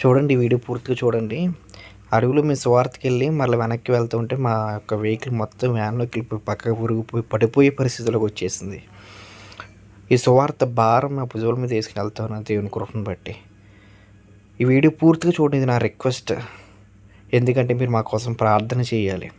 చూడండి, వీడియో పూర్తిగా చూడండి. అడవిలో మేము సువార్తకి వెళ్ళి మళ్ళీ వెనక్కి వెళ్తుంటే మా యొక్క వెహికల్ మొత్తం వ్యాన్లోకి వెళ్ళిపోయి పక్కకు పురిగిపోయి పడిపోయే పరిస్థితిలోకి వచ్చేసింది. ఈ సువార్త భారం మా భుజాల మీద వేసుకుని వెళ్తాను దేవుని కృపను బట్టి. ఈ వీడియో పూర్తిగా చూడండి, ఇది నా రిక్వెస్ట్. ఎందుకంటే మీరు మా కోసం ప్రార్థన చేయాలి.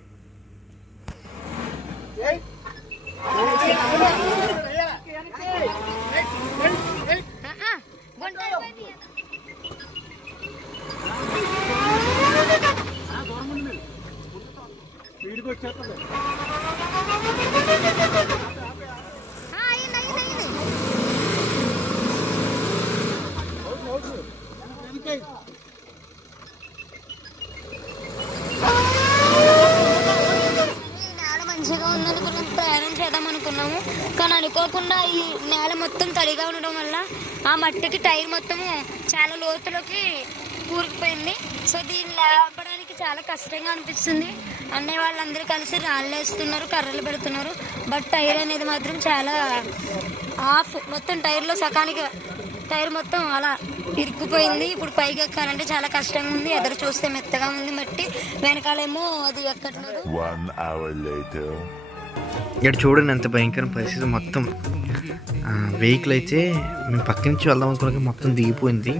మంచిగా ఉందనుకున్నాం, ప్రయాణం చేద్దాం అనుకున్నాము. కానీ అనుకోకుండా ఈ నేల మొత్తం తడిగా ఉండడం వల్ల ఆ మట్టికి టైర్ మొత్తము చాలా లోతులోకి కూరుకుపోయింది. సో దీన్ని లేపడానికి చాలా కష్టంగా అనిపిస్తుంది. అన్నయ్య వాళ్ళందరూ కలిసి రాళ్ళు వేస్తున్నారు, కర్రలు పెడుతున్నారు. బట్ టైర్ అనేది మాత్రం చాలా ఆఫ్, మొత్తం టైర్లో సకానికి టైర్ మొత్తం అలా ఇరుక్కుపోయింది. ఇప్పుడు పైకి ఎక్కాలంటే చాలా కష్టంగా ఉంది. ఎదురు చూస్తే మెత్తగా ఉంది మట్టి, వెనకాలేమో అది ఎక్కట్లేదు. ఇక్కడ చూడండి ఎంత భయంకర పరిస్థితి. మొత్తం వెహికల్ అయితే మేము పక్క నుంచి వెళ్దాం అనుకున్నాక మొత్తం దిగిపోయింది.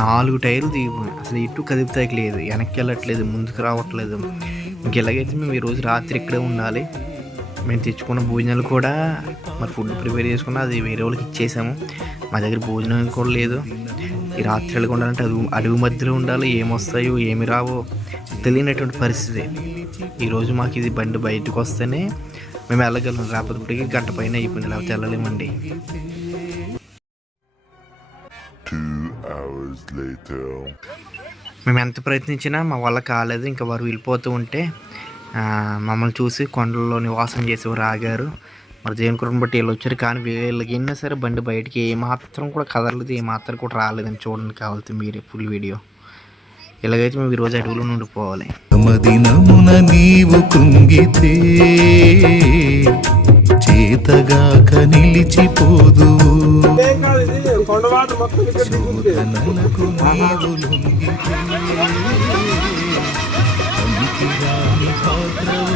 4 టైర్లు దిగిపోయింది. అసలు ఇటు కదిపితాకి లేదు, వెనక్కి వెళ్ళట్లేదు, ముందుకు రావట్లేదు. ఇంకెలాగైతే మేము ఈరోజు రాత్రి ఇక్కడే ఉండాలి. మేము తెచ్చుకున్న భోజనాలు కూడా మరి ఫుడ్ ప్రిపేర్ చేసుకున్న అది వేరే వాళ్ళకి ఇచ్చేసాము. మా దగ్గర భోజనం కూడా లేదు. ఈ రాత్రి వెళ్ళగా ఉండాలంటే అడవి మధ్యలో ఉండాలి. ఏమొస్తాయో ఏమి రావో తెలియనటువంటి పరిస్థితి. ఈరోజు మాకు ఇది బండి బయటకు వస్తేనే మేము వెళ్ళగలం. రాకపోతే గంట పైన అయిపోయింది, లేకపోతే వెళ్ళలేమండి. మేము ఎంత ప్రయత్నించినా మా వల్ల కాలేదు. ఇంకా వారు వెళ్ళిపోతూ ఉంటే మమ్మల్ని చూసి కొండల్లో నివాసం చేసేవారు ఆగారు. మరి దేవుని కృపను బట్టి వీళ్ళు వచ్చారు. కానీ వీళ్ళకి అయినా సరే బండి బయటికి ఏమాత్రం కూడా కదలలేదు, ఏమాత్రం కూడా రాలేదని చూడండి. కావాల్సి మీరే ఫుల్ వీడియో. ఇలాగైతే మేము ఈరోజు అడవులో ఉండిపోవాలి. దినమున నీవు కృంగితే చేతగాక నిలిచిపోదు, శోధనలకు నీవు లొంగితే పనికిరాని పాత్రవు.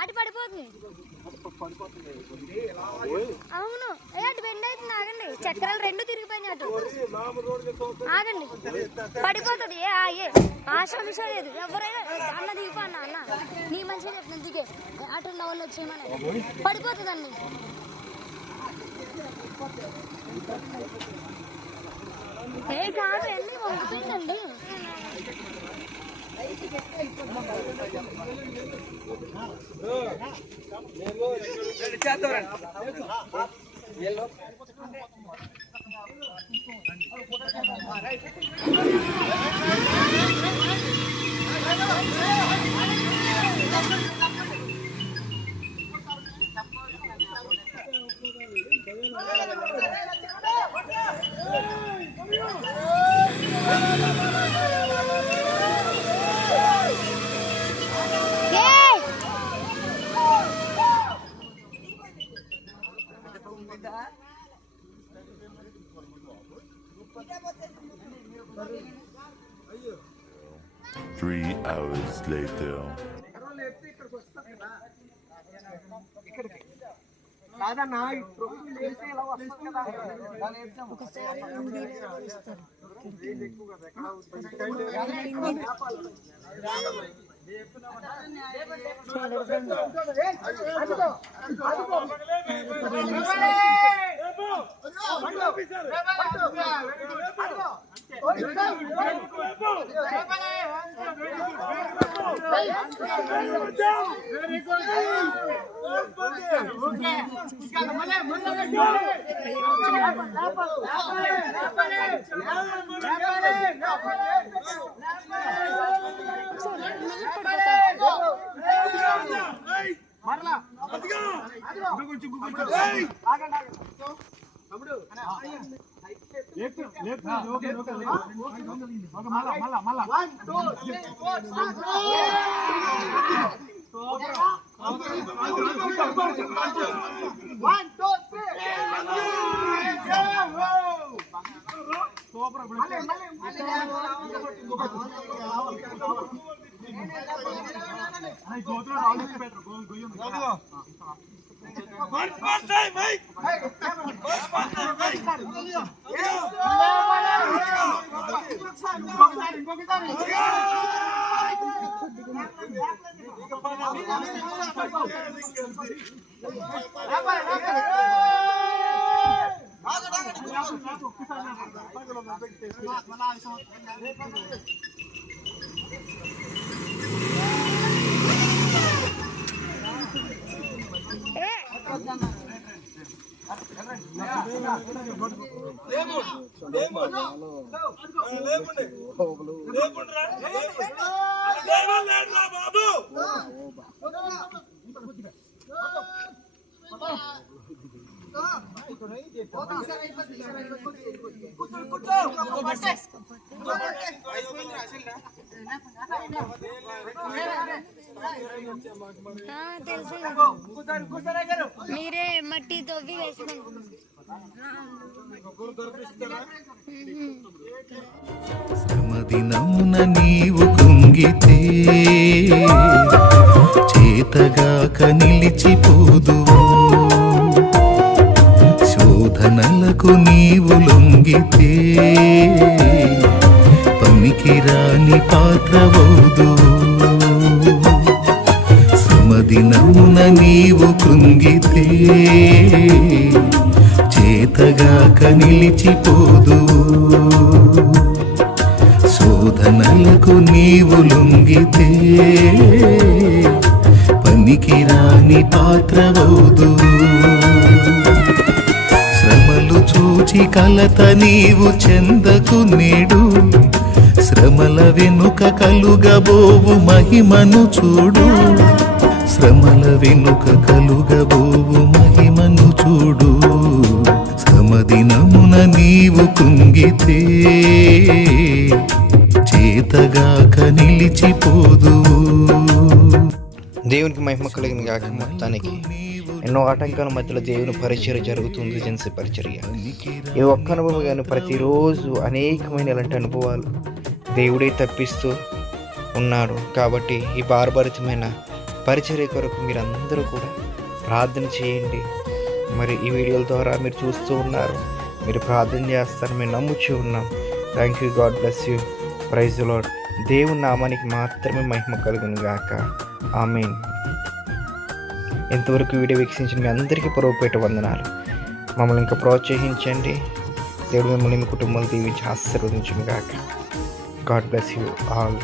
అటు పడిపోతుంది. అవును, అటు బెండ్ అవుతుంది. ఆగండి, చక్రాలు 2 తిరిగిపోయినాయి. అటు ఆగండి, పడిపోతుంది. ఆశ లేదు. ఎవరైనా అన్న దిగిపో, అన్న నీ మంచిగా చెప్తున్నాను, దిగే. అటు ఉన్న వాళ్ళు వచ్చేయమని పడిపోతుంది అండి. కాదు, వెళ్ళి వంగిపోయిందండి. Three hours later. మరలా తెలుసు, మీరే మట్టి తవ్వి వేసుకుంటున్నారు. శ్రమదినమున నీవు కృంగితే చేతగాక నిలిచిపోదువు, శోధనలకు నీవు లొంగితే పనికిరాని పాత్రవౌదువు. శ్రమదినమున నీవు కృంగితే చేతగాక నిలిచిపోదువు, శోధనలకు నీవు లొంగితే పనికిరాని పాత్రవౌదువు. శ్రమలు చూచి కలత నీవు చెందకు నేడు, శ్రమల వెనుక కలుగబోవు మహిమను చూడు, శ్రమల వెనుక కలుగబోవు మహిమను చూడు. శ్రమదినమున నీవు కృంగితే చేతగాక నిలిచిపోదువు. దేవునికి మహిమ కలిగిన గాక. మొత్తానికి ఎన్నో ఆటంకాల మధ్యలో దేవుని పరిచర్య జరుగుతుంది. ఏజెన్సీ పరిచర్య ఈ ఒక్క అనుభవం కానీ ప్రతిరోజు అనేకమైన ఇలాంటి అనుభవాలు దేవుడే తప్పిస్తూ ఉన్నాడు. కాబట్టి ఈ భారభరితమైన పరిచర్య కొరకు మీరందరూ కూడా ప్రార్థన చేయండి. మరి ఈ వీడియోల ద్వారా మీరు చూస్తూ ఉన్నారు, మీరు ప్రార్థన చేస్తారు, మేము నమ్ముచూ ఉన్నాం. Thank you, god bless you, praise the lord. దేవుని నామానికి మాత్రమే మహిమ కలుగును గాక. ఆమేన్. ఇంతవరకు వీడియో వీక్షించిన మీ అందరికీ ప్రభుపేట వందనాలు. మమ్మల్ని ఇంకా ప్రోత్సహించండి. దేవుడు మిమ్మల్ని మీ కుటుంబాలు దీవించి ఆశీర్వదించును గాక. God bless you all.